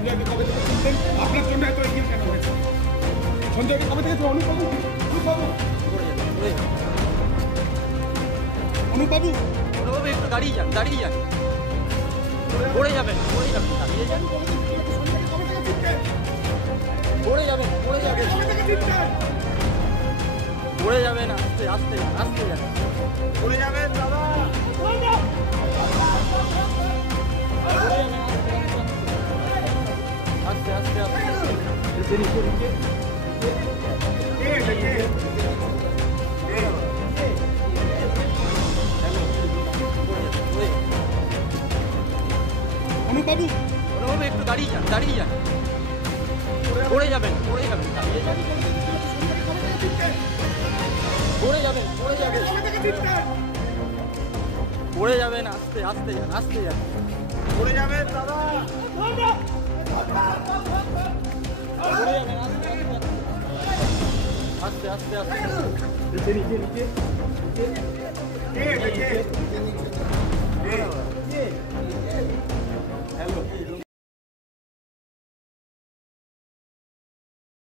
সঞ্জয়কে কবে থেকে চিনতেন? আপনার জন্য এত এগিয়ে কেন হয়েছে? সঞ্জয়কে কবে থেকে অনুপবাবু অনুপবাবু একটু দাঁড়িয়ে যান পড়ে যাবেন দাঁড়িয়ে যান পড়ে যাবেন আস্তে যান পড়ে যাবেন দাদা। আস্তে অনুপবাবু একটু দাঁড়িয়ে যান পড়ে যাবেন দাঁড়িয়ে যান পড়ে যাবেন আস্তে যান পড়ে যাবেন দাদা। আস্তে নিচে